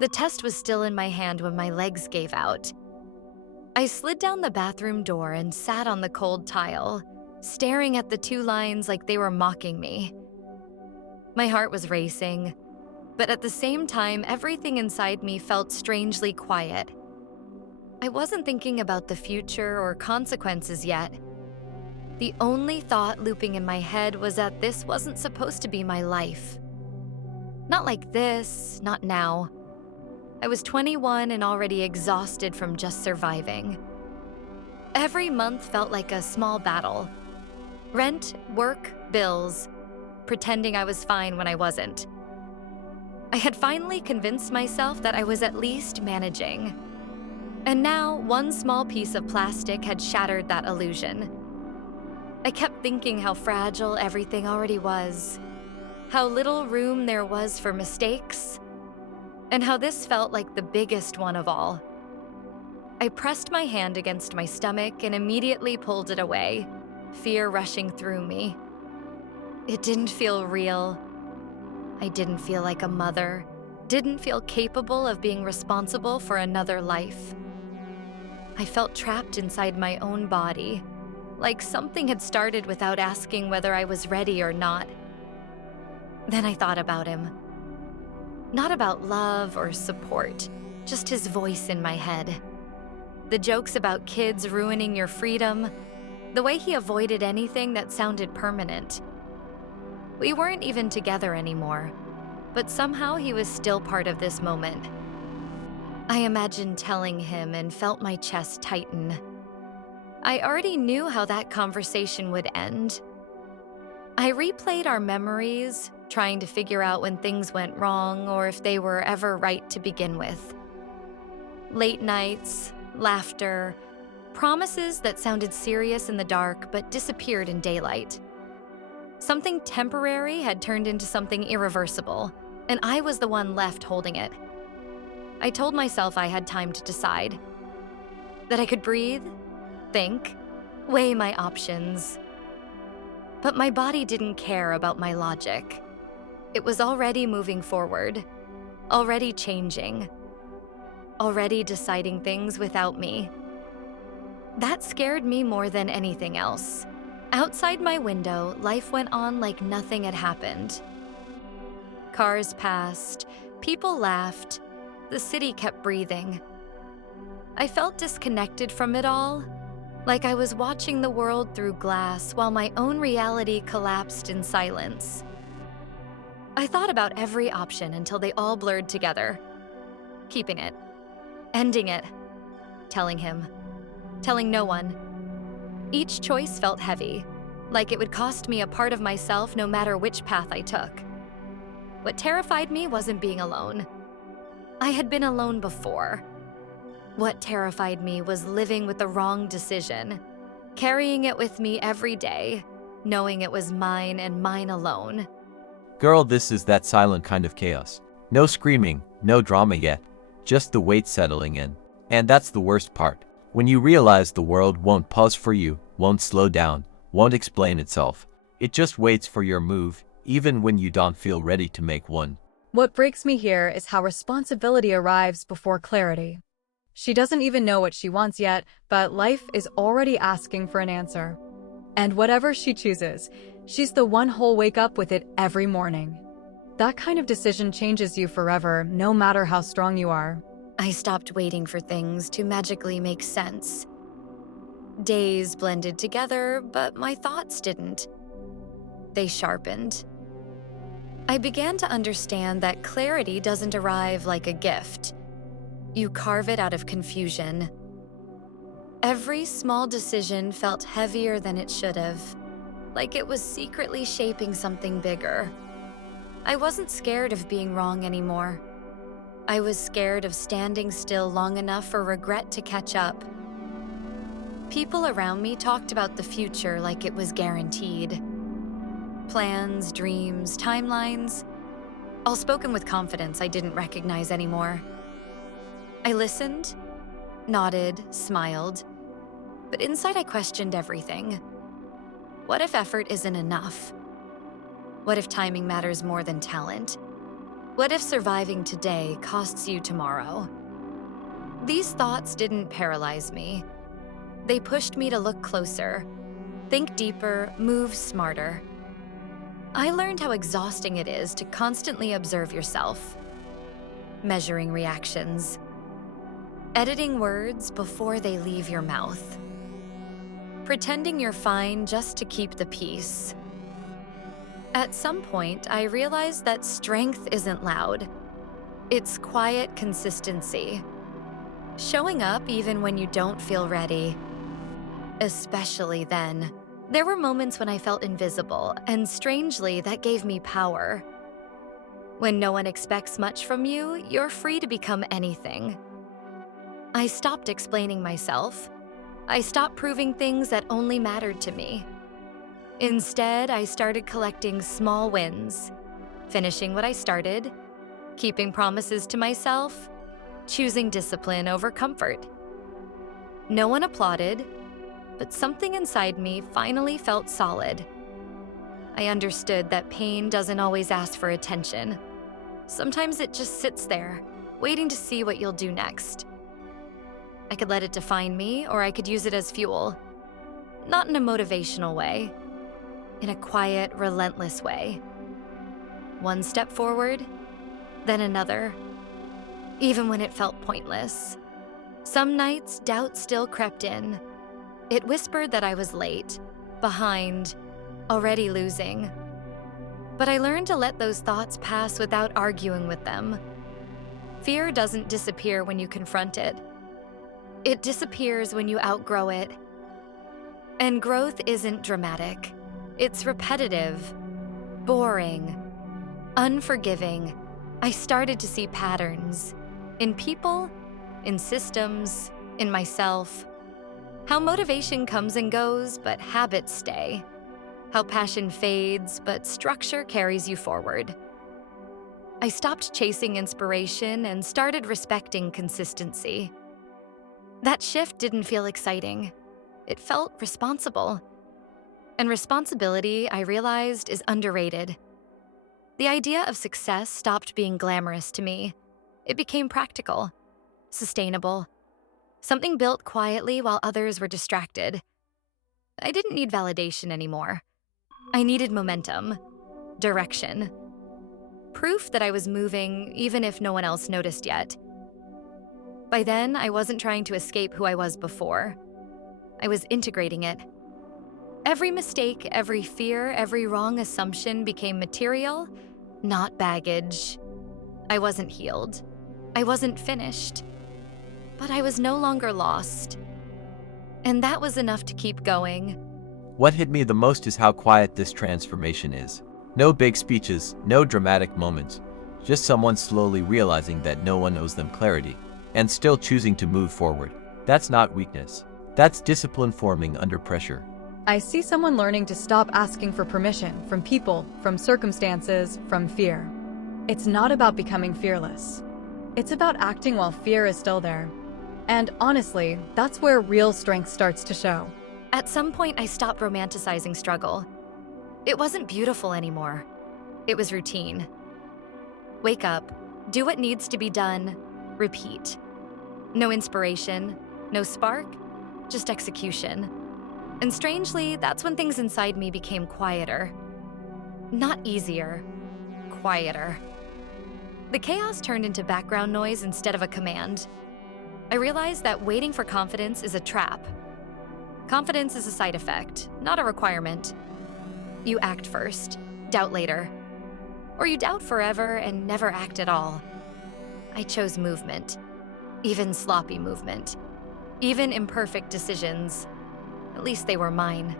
The test was still in my hand when my legs gave out. I slid down the bathroom door and sat on the cold tile, staring at the two lines like they were mocking me. My heart was racing, but at the same time, everything inside me felt strangely quiet. I wasn't thinking about the future or consequences yet. The only thought looping in my head was that this wasn't supposed to be my life. Not like this, not now. I was 21 and already exhausted from just surviving. Every month felt like a small battle. Rent, work, bills, pretending I was fine when I wasn't. I had finally convinced myself that I was at least managing. And now, one small piece of plastic had shattered that illusion. I kept thinking how fragile everything already was, how little room there was for mistakes, and how this felt like the biggest one of all. I pressed my hand against my stomach and immediately pulled it away, fear rushing through me. It didn't feel real. I didn't feel like a mother, didn't feel capable of being responsible for another life. I felt trapped inside my own body, like something had started without asking whether I was ready or not. Then I thought about him. Not about love or support, just his voice in my head. The jokes about kids ruining your freedom, the way he avoided anything that sounded permanent. We weren't even together anymore, but somehow he was still part of this moment. I imagined telling him and felt my chest tighten. I already knew how that conversation would end. I replayed our memories, trying to figure out when things went wrong or if they were ever right to begin with. Late nights, laughter, promises that sounded serious in the dark but disappeared in daylight. Something temporary had turned into something irreversible, and I was the one left holding it. I told myself I had time to decide, that I could breathe, think, weigh my options. But my body didn't care about my logic. It was already moving forward, already changing, already deciding things without me. That scared me more than anything else. Outside my window, life went on like nothing had happened. Cars passed, people laughed, the city kept breathing. I felt disconnected from it all, like I was watching the world through glass while my own reality collapsed in silence. I thought about every option until they all blurred together. Keeping it, ending it, telling him, telling no one. Each choice felt heavy, like it would cost me a part of myself no matter which path I took. What terrified me wasn't being alone. I had been alone before. What terrified me was living with the wrong decision, carrying it with me every day, knowing it was mine and mine alone. Girl, this is that silent kind of chaos. No screaming, no drama yet, just the weight settling in. And that's the worst part. When you realize the world won't pause for you, won't slow down, won't explain itself. It just waits for your move, even when you don't feel ready to make one. What breaks me here is how responsibility arrives before clarity. She doesn't even know what she wants yet, but life is already asking for an answer. And whatever she chooses, she's the one who'll wake up with it every morning. That kind of decision changes you forever, no matter how strong you are. I stopped waiting for things to magically make sense. Days blended together, but my thoughts didn't. They sharpened. I began to understand that clarity doesn't arrive like a gift. You carve it out of confusion. Every small decision felt heavier than it should have, like it was secretly shaping something bigger. I wasn't scared of being wrong anymore. I was scared of standing still long enough for regret to catch up. People around me talked about the future like it was guaranteed. Plans, dreams, timelines, all spoken with confidence I didn't recognize anymore. I listened, nodded, smiled, but inside I questioned everything. What if effort isn't enough? What if timing matters more than talent? What if surviving today costs you tomorrow? These thoughts didn't paralyze me. They pushed me to look closer, think deeper, move smarter. I learned how exhausting it is to constantly observe yourself, measuring reactions, editing words before they leave your mouth, pretending you're fine just to keep the peace. At some point, I realized that strength isn't loud. It's quiet consistency. Showing up even when you don't feel ready. Especially then. There were moments when I felt invisible, and strangely, that gave me power. When no one expects much from you, you're free to become anything. I stopped explaining myself. I stopped proving things that only mattered to me. Instead, I started collecting small wins, finishing what I started, keeping promises to myself, choosing discipline over comfort. No one applauded, but something inside me finally felt solid. I understood that pain doesn't always ask for attention. Sometimes it just sits there, waiting to see what you'll do next. I could let it define me, or I could use it as fuel. Not in a motivational way, in a quiet, relentless way. One step forward, then another, even when it felt pointless. Some nights, doubt still crept in. It whispered that I was late, behind, already losing. But I learned to let those thoughts pass without arguing with them. Fear doesn't disappear when you confront it. It disappears when you outgrow it. And growth isn't dramatic. It's repetitive, boring, unforgiving. I started to see patterns in people, in systems, in myself. How motivation comes and goes, but habits stay. How passion fades, but structure carries you forward. I stopped chasing inspiration and started respecting consistency. That shift didn't feel exciting. It felt responsible. And responsibility, I realized, is underrated. The idea of success stopped being glamorous to me. It became practical, sustainable, something built quietly while others were distracted. I didn't need validation anymore. I needed momentum, direction, proof that I was moving even if no one else noticed yet. By then, I wasn't trying to escape who I was before. I was integrating it. Every mistake, every fear, every wrong assumption became material, not baggage. I wasn't healed. I wasn't finished. But I was no longer lost. And that was enough to keep going. What hit me the most is how quiet this transformation is. No big speeches, no dramatic moments, just someone slowly realizing that no one owes them clarity, and still choosing to move forward. That's not weakness. That's discipline forming under pressure. I see someone learning to stop asking for permission from people, from circumstances, from fear. It's not about becoming fearless. It's about acting while fear is still there. And honestly, that's where real strength starts to show. At some point, I stopped romanticizing struggle. It wasn't beautiful anymore. It was routine. Wake up, do what needs to be done, repeat. No inspiration, no spark, just execution. And strangely, that's when things inside me became quieter. Not easier, quieter. The chaos turned into background noise instead of a command. I realized that waiting for confidence is a trap. Confidence is a side effect, not a requirement. You act first, doubt later. Or you doubt forever and never act at all. I chose movement, even sloppy movement, even imperfect decisions. At least they were mine.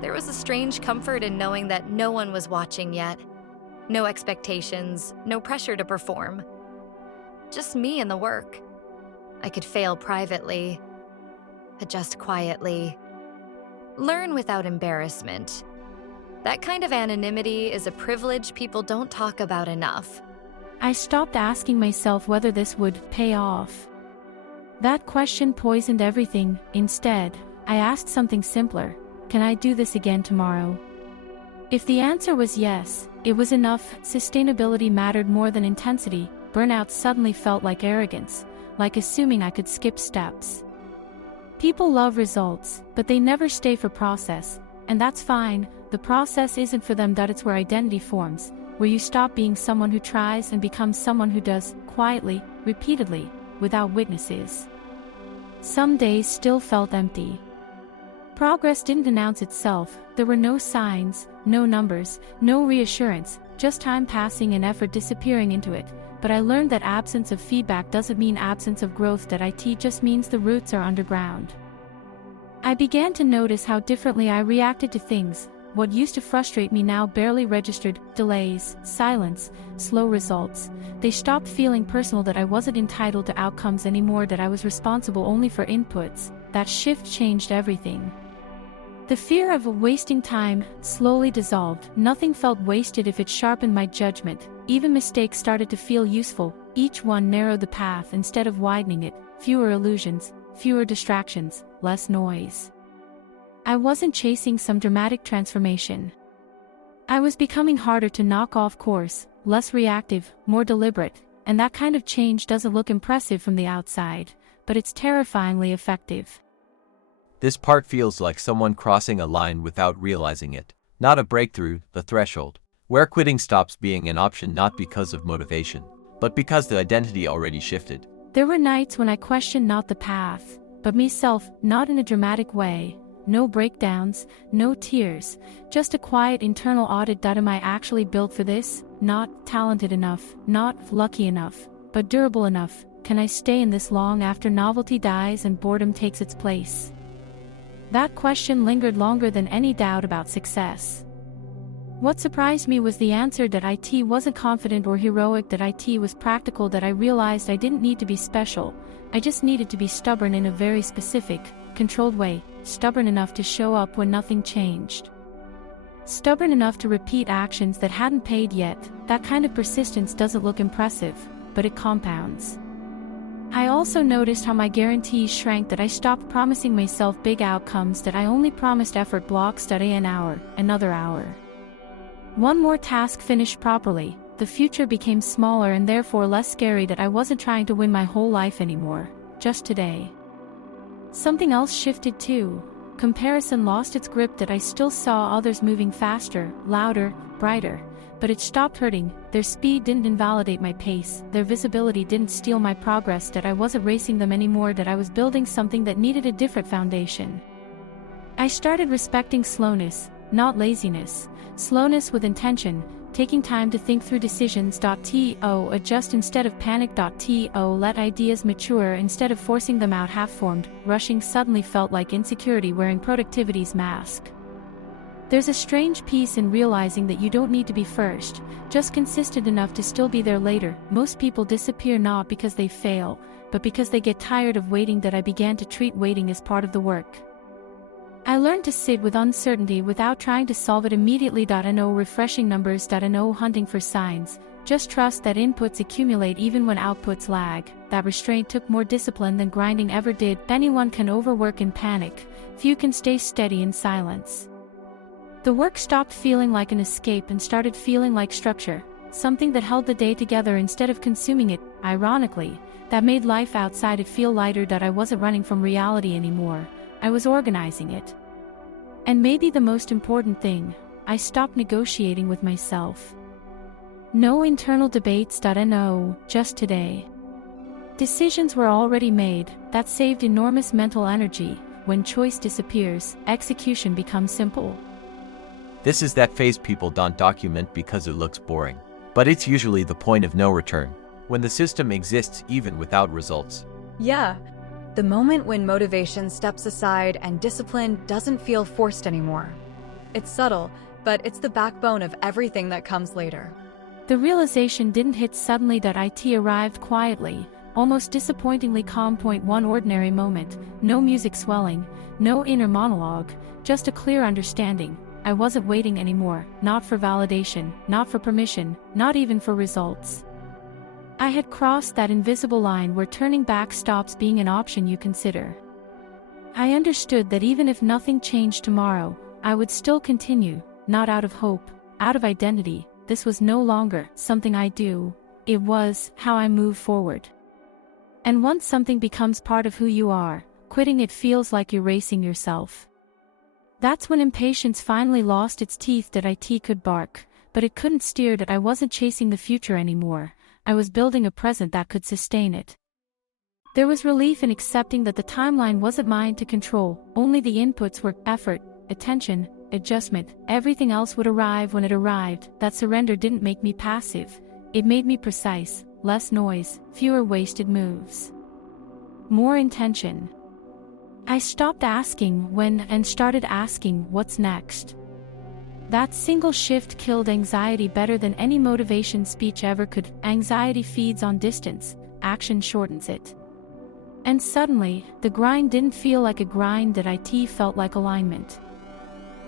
There was a strange comfort in knowing that no one was watching yet. No expectations, no pressure to perform. Just me and the work. I could fail privately, adjust quietly, learn without embarrassment. That kind of anonymity is a privilege people don't talk about enough. I stopped asking myself whether this would pay off. That question poisoned everything. Instead, I asked something simpler. Can I do this again tomorrow? If the answer was yes, it was enough. Sustainability mattered more than intensity. Burnout suddenly felt like arrogance, like assuming I could skip steps. People love results, but they never stay for process, and that's fine. The process isn't for them. It's where identity forms, where you stop being someone who tries and becomes someone who does, quietly, repeatedly, without witnesses. Some days still felt empty. Progress didn't announce itself. There were no signs, no numbers, no reassurance, just time passing and effort disappearing into it. But I learned that absence of feedback doesn't mean absence of growth. That it just means the roots are underground. I began to notice how differently I reacted to things. What used to frustrate me now barely registered: delays, silence, slow results. They stopped feeling personal. That I wasn't entitled to outcomes anymore. That I was responsible only for inputs. That shift changed everything. The fear of wasting time slowly dissolved. Nothing felt wasted if it sharpened my judgment. Even mistakes started to feel useful. Each one narrowed the path instead of widening it. Fewer illusions, fewer distractions, less noise. I wasn't chasing some dramatic transformation. I was becoming harder to knock off course, less reactive, more deliberate, and that kind of change doesn't look impressive from the outside, but it's terrifyingly effective. This part feels like someone crossing a line without realizing it. Not a breakthrough, the threshold, where quitting stops being an option, not because of motivation, but because the identity already shifted. There were nights when I questioned not the path, but myself, not in a dramatic way. No breakdowns, no tears, just a quiet internal audit. Am I actually built for this? Not talented enough, not lucky enough, but durable enough. Can I stay in this long after novelty dies and boredom takes its place? That question lingered longer than any doubt about success. What surprised me was the answer: that it wasn't confident or heroic, that it was practical. That I realized I didn't need to be special, I just needed to be stubborn in a very specific, controlled way, stubborn enough to show up when nothing changed. Stubborn enough to repeat actions that hadn't paid yet. That kind of persistence doesn't look impressive, but it compounds. I also noticed how my guarantees shrank. That I stopped promising myself big outcomes. That I only promised effort blocks. An hour, another hour. One more task finished properly. The future became smaller and therefore less scary. That I wasn't trying to win my whole life anymore, just today. Something else shifted too. Comparison lost its grip. That I still saw others moving faster, louder, brighter. But it stopped hurting. Their speed didn't invalidate my pace. Their visibility didn't steal my progress. That I wasn't racing them anymore. That I was building something that needed a different foundation. I started respecting slowness, not laziness. Slowness with intention, taking time to think through decisions. To adjust instead of panic. To let ideas mature instead of forcing them out half-formed. Rushing suddenly felt like insecurity wearing productivity's mask. There's a strange peace in realizing that you don't need to be first, just consistent enough to still be there later. Most people disappear not because they fail, but because they get tired of waiting. That I began to treat waiting as part of the work. I learned to sit with uncertainty without trying to solve it immediately. No refreshing numbers. No hunting for signs. Just trust that inputs accumulate even when outputs lag. That restraint took more discipline than grinding ever did. Anyone can overwork and panic. Few can stay steady in silence. The work stopped feeling like an escape and started feeling like structure, something that held the day together instead of consuming it. Ironically, that made life outside it feel lighter. I wasn't running from reality anymore, I was organizing it. And maybe the most important thing, I stopped negotiating with myself. No internal debates. No, just today. Decisions were already made. That saved enormous mental energy. When choice disappears, execution becomes simple. This is that phase people don't document because it looks boring. But it's usually the point of no return, when the system exists even without results. Yeah, the moment when motivation steps aside and discipline doesn't feel forced anymore. It's subtle, but it's the backbone of everything that comes later. The realization didn't hit suddenly. It arrived quietly, almost disappointingly calm. One ordinary moment, no music swelling, no inner monologue, just a clear understanding. I wasn't waiting anymore, not for validation, not for permission, not even for results. I had crossed that invisible line where turning back stops being an option you consider. I understood that even if nothing changed tomorrow, I would still continue, not out of hope, out of identity. This was no longer something I do. It was how I move forward. And once something becomes part of who you are, quitting it feels like erasing yourself. That's when impatience finally lost its teeth. That IT could bark, but it couldn't steer. That I wasn't chasing the future anymore. I was building a present that could sustain it. There was relief in accepting that the timeline wasn't mine to control. Only the inputs were effort, attention, adjustment. Everything else would arrive when it arrived. That surrender didn't make me passive. It made me precise. Less noise, fewer wasted moves. More intention. I stopped asking when and started asking what's next. That single shift killed anxiety better than any motivation speech ever could. Anxiety feeds on distance, action shortens it. And suddenly, the grind didn't feel like a grind. That IT felt like alignment.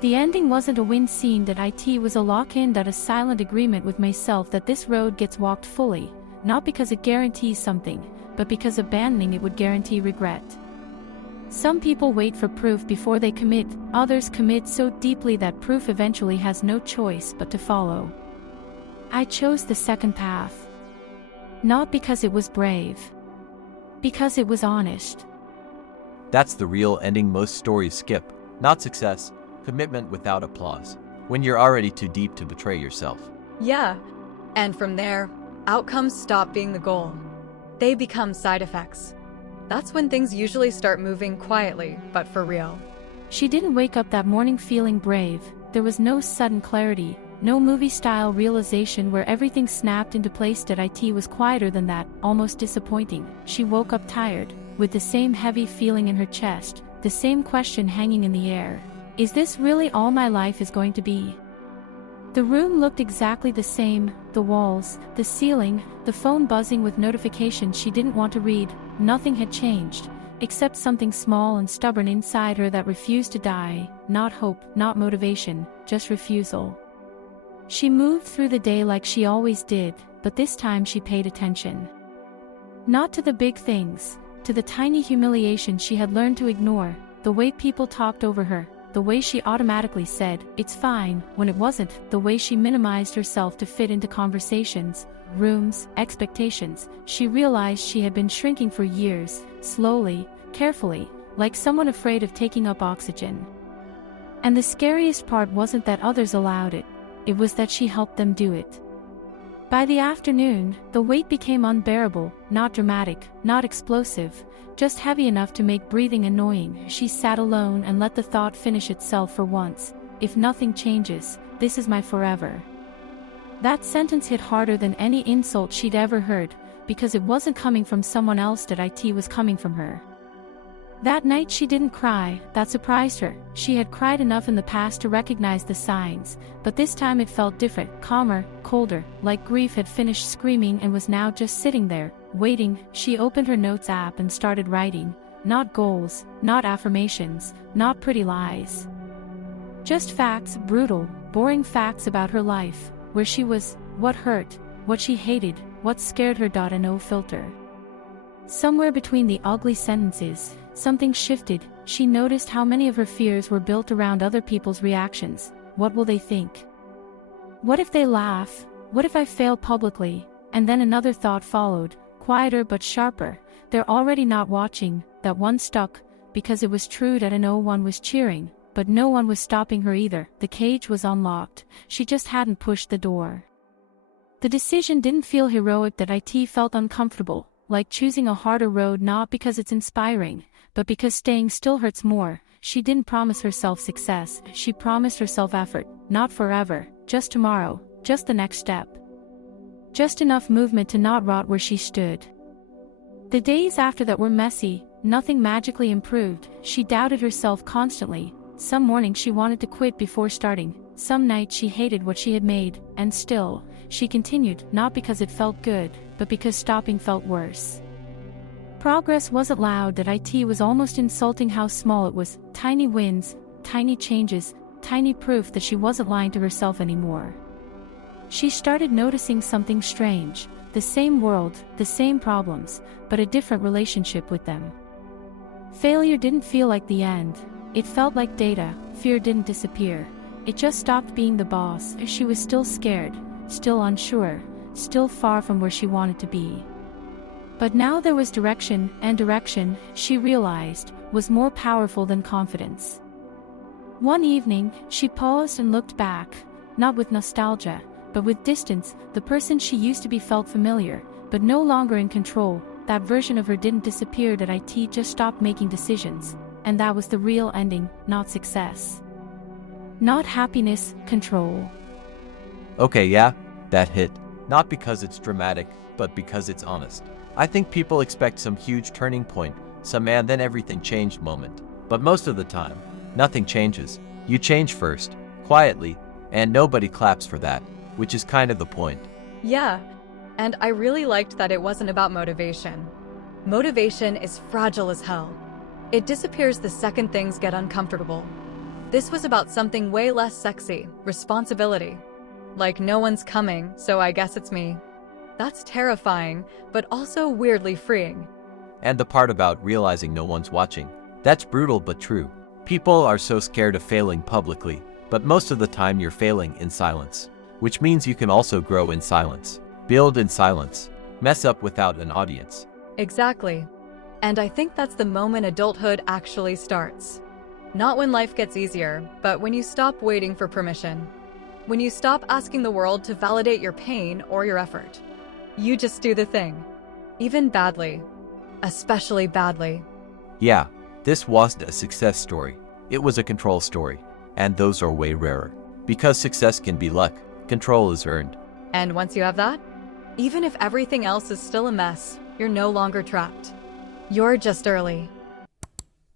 The ending wasn't a win scene. That IT was a lock-in. That a silent agreement with myself that this road gets walked fully, not because it guarantees something, but because abandoning it would guarantee regret. Some people wait for proof before they commit, others commit so deeply that proof eventually has no choice but to follow. I chose the second path. Not because it was brave. Because it was honest. That's the real ending most stories skip. Not success, commitment without applause. When you're already too deep to betray yourself. Yeah. And from there, outcomes stop being the goal. They become side effects. That's when things usually start moving quietly, but for real. She didn't wake up that morning feeling brave. There was no sudden clarity, no movie-style realization where everything snapped into place. That IT was quieter than that, almost disappointing. She woke up tired, with the same heavy feeling in her chest, the same question hanging in the air. Is this really all my life is going to be? The room looked exactly the same, the walls, the ceiling, the phone buzzing with notifications she didn't want to read. Nothing had changed, except something small and stubborn inside her that refused to die. Not hope, not motivation, just refusal. She moved through the day like she always did, but this time she paid attention. Not to the big things, to the tiny humiliations she had learned to ignore, the way people talked over her, the way she automatically said, "It's fine," when it wasn't, the way she minimized herself to fit into conversations, rooms, expectations. She realized she had been shrinking for years, slowly, carefully, like someone afraid of taking up oxygen. And the scariest part wasn't that others allowed it, it was that she helped them do it. By the afternoon, the weight became unbearable, not dramatic, not explosive, just heavy enough to make breathing annoying. She sat alone and let the thought finish itself for once. If nothing changes, this is my forever. That sentence hit harder than any insult she'd ever heard, because it wasn't coming from someone else. That IT was coming from her. That night she didn't cry. That surprised her. She had cried enough in the past to recognize the signs, but this time it felt different, calmer, colder, like grief had finished screaming and was now just sitting there, waiting. She opened her notes app and started writing. Not goals, not affirmations, not pretty lies. Just facts, brutal, boring facts about her life, where she was, what hurt, what she hated, what scared her. No filter. Somewhere between the ugly sentences, something shifted. She noticed how many of her fears were built around other people's reactions. What will they think? What if they laugh? What if I fail publicly? And then another thought followed, quieter but sharper. They're already not watching. That one stuck, because it was true. That no one was cheering, but no one was stopping her either. The cage was unlocked. She just hadn't pushed the door. The decision didn't feel heroic. That IT felt uncomfortable, like choosing a harder road, not because it's inspiring, but because staying still hurts more. She didn't promise herself success, she promised herself effort, not forever, just tomorrow, just the next step. Just enough movement to not rot where she stood. The days after that were messy, nothing magically improved. She doubted herself constantly. Some mornings she wanted to quit before starting, some nights she hated what she had made, and still, she continued, not because it felt good, but because stopping felt worse. Progress wasn't loud. That IT was almost insulting how small it was. Tiny wins, tiny changes, tiny proof that she wasn't lying to herself anymore. She started noticing something strange. The same world, the same problems, but a different relationship with them. Failure didn't feel like the end. It felt like data. Fear didn't disappear. It just stopped being the boss. She was still scared, still unsure, still far from where she wanted to be. But now there was direction, and direction, she realized, was more powerful than confidence. One evening, she paused and looked back, not with nostalgia, but with distance. The person she used to be felt familiar, but no longer in control. That version of her didn't disappear, that it just stopped making decisions. And that was the real ending, not success. Not happiness, control. Okay, yeah, that hit. Not because it's dramatic, but because it's honest. I think people expect some huge turning point, some and then everything changed moment. But most of the time, nothing changes. You change first, quietly, and nobody claps for that, which is kind of the point. Yeah, and I really liked that it wasn't about motivation. Motivation is fragile as hell. It disappears the second things get uncomfortable. This was about something way less sexy, responsibility. Like no one's coming, so I guess it's me. That's terrifying, but also weirdly freeing. And the part about realizing no one's watching. That's brutal but true. People are so scared of failing publicly, but most of the time you're failing in silence. Which means you can also grow in silence, build in silence, mess up without an audience. Exactly. And I think that's the moment adulthood actually starts. Not when life gets easier, but when you stop waiting for permission. When you stop asking the world to validate your pain or your effort. You just do the thing. Even badly. Especially badly. Yeah, this wasn't a success story. It was a control story. And those are way rarer. Because success can be luck, control is earned. And once you have that, even if everything else is still a mess, you're no longer trapped. You're just early.